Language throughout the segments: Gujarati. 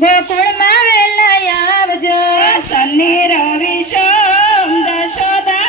ગોકુળમાં વેલા આવજો. શનિ રવિ સોમ દશોદા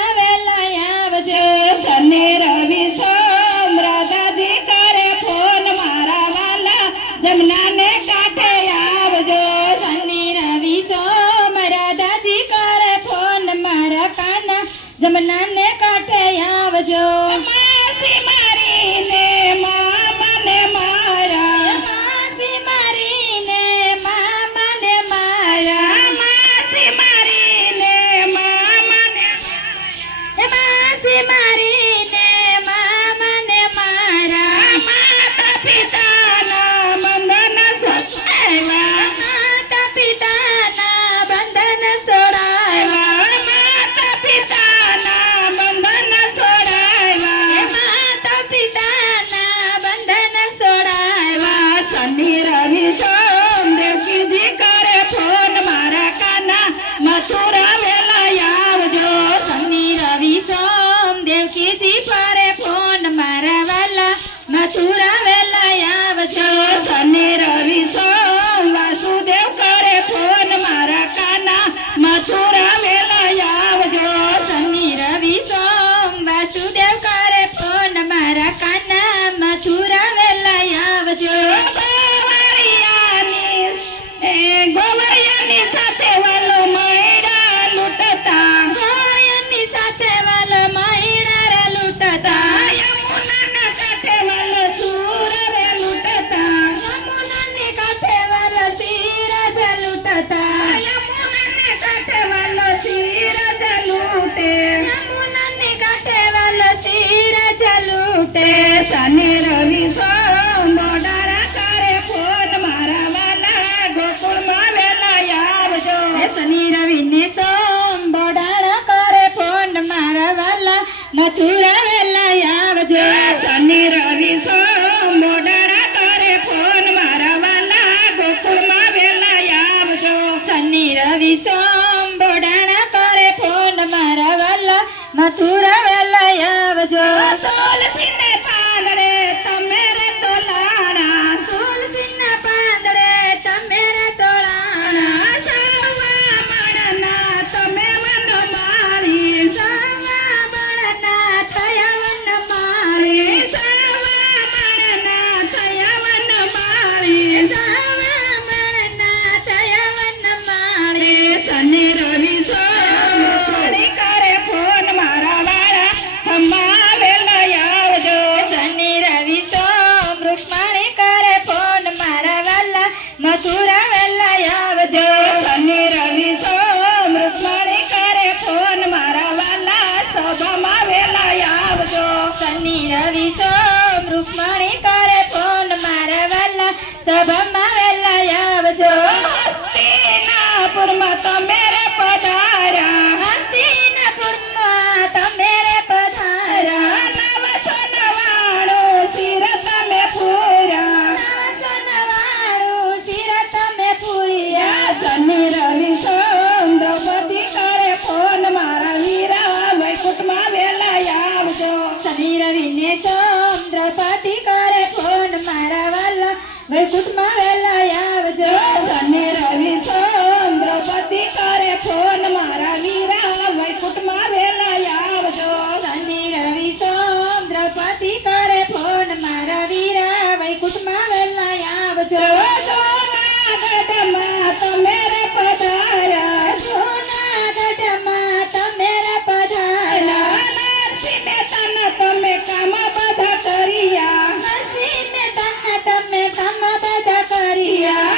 માં વેલા આવજો શનિ રવિ સોમ રાધાજી કરે ફોન મારા વાલા જમનાને કાંઠે આવજો શનિ રવિ સોમ રાધાજી કરે ફોન મારા કાના જમનાને કાંઠે આવજો માસી મારીને મામાને મારા માસી મારીને મામાને મારા માસી મારીને મામાને માસી મારીને મામાને મારા માતા પિતાના બંધન છોડાવ્યા માતા પિતાના બંધન છોડાવ્યા માતા પિતાના બંધન છોડાવ્યા માતા પિતાના બંધન છોડાવ્યા શનિ રવિ સોમ દેવકીજી કરે ફોન મારા કાના મથુરા વેલા આવજો શનિ રવિ સોમ દેવકીજી કરે ફોન મારા વાલા મથુરા વેલા આવજો શનિ રવિ સોમ વાસુદેવ કરે ફોન મારા કાના મથુરા વેલા આવજો શનિ રવિ સોમ વાસુદેવ કરે ફોન મારા કાના મથુરા વેલા આવજો ગોવળિયાની સાથે વાલો મૈડા લૂંટતા ગોવળિયાની સાથે વાલો મૈડા લૂંટતા યમુનાના કાંઠે વાલો સૂર રે લૂંટતા યમુનાની કાંઠે વાલો સીરજ લૂંટતા યમુનાની કાંઠે વાલો સીરજ લૂંટે યમુનાની કાંઠે વાલો સીરજ લૂંટે શનિ રવિ સોમ દોડારા કરે ફોન મારા વાલા ગોકુળમાં વેલા આવજો શનિ રવિ ને સોમ દોડારા કરે ફોન મારા વાલા મથુરા વેલા આવજો શનિ રવિ સોમ દોડારા કરે ફોન મારા વાલા ગોકુળમાં વેલા આવજો શનિ રવિ સોમ દોડારા કરે ફોન મારા વાલા મથુરા વેલા આવજો તુલસીને પાંદડે તમે રે તોલાણા તુલસીના પાંદડે તમે રે તોલાણા સવા મણના તમે વન મારી સવા મણના થયા વન મારી સવા મણના થયા વન મારી સવા મણના થયા વન મારી શનિ રવિ સોમ કરે ફોન મારા વાળા હમા વેલા આવજો શનિ રવિ સોમ રૂક્ષ્મણી કરે ફોન મારા વાલા મથુરા વેલા આવજો શનિ રવિ સોમ રૂક્ષ્મણી કરે ફોન મારા વાલા સભામાં વેલા આવજો શનિ રવિ સોમ રૂક્ષ્મણી કરે ફોન મારા વાલા સભામાં વેલા આવજો હસ્તિનાપુરમાં તમે રે પધાર્યા હસ્તિનાપુરમાં તમે રે પધાર્યા 999 શિર તમે પૂર્યા 999 શિર તમે પૂર્યા શનિ રવિ સોમ દ્રૌપદી કરે ફોન મારા વીરા વૈકુંઠમાં વેલા આવજો શનિ રવિ ને સોમ દ્રૌપદી કરે ફોન મારા વાલા વૈકુંઠમાં વેલા આવજો શનિ રવિ સોમ દ્રૌપદી કરે ફોન મારા વીરા વૈકુંઠમાં વેલા આવજો શનિ રવિ સોમ દ્રૌપદી કરે ફોન મારા વીરા વૈકુંઠમાં વેલા આવજો સોનાગઢમાં તમે રે પધાર્યા સોનાગઢમાં તમે રે પધાર્યા નરસિંહ મહેતાના તમે કામ બધા કર્યા નરસિંહ મહેતાના તમે કામ બધા કર્યા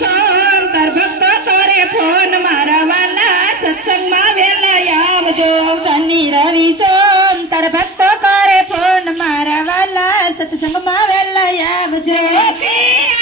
સોમતર ભક્તો કરે ફોન મારા વાલા સત્સંગમાં વહેલા આવજો. શનિ રવિ સોમતર ભક્તો કરે ફોન મારા વાલા સત્સંગમાં વહેલા આવજો. જ્યોતિ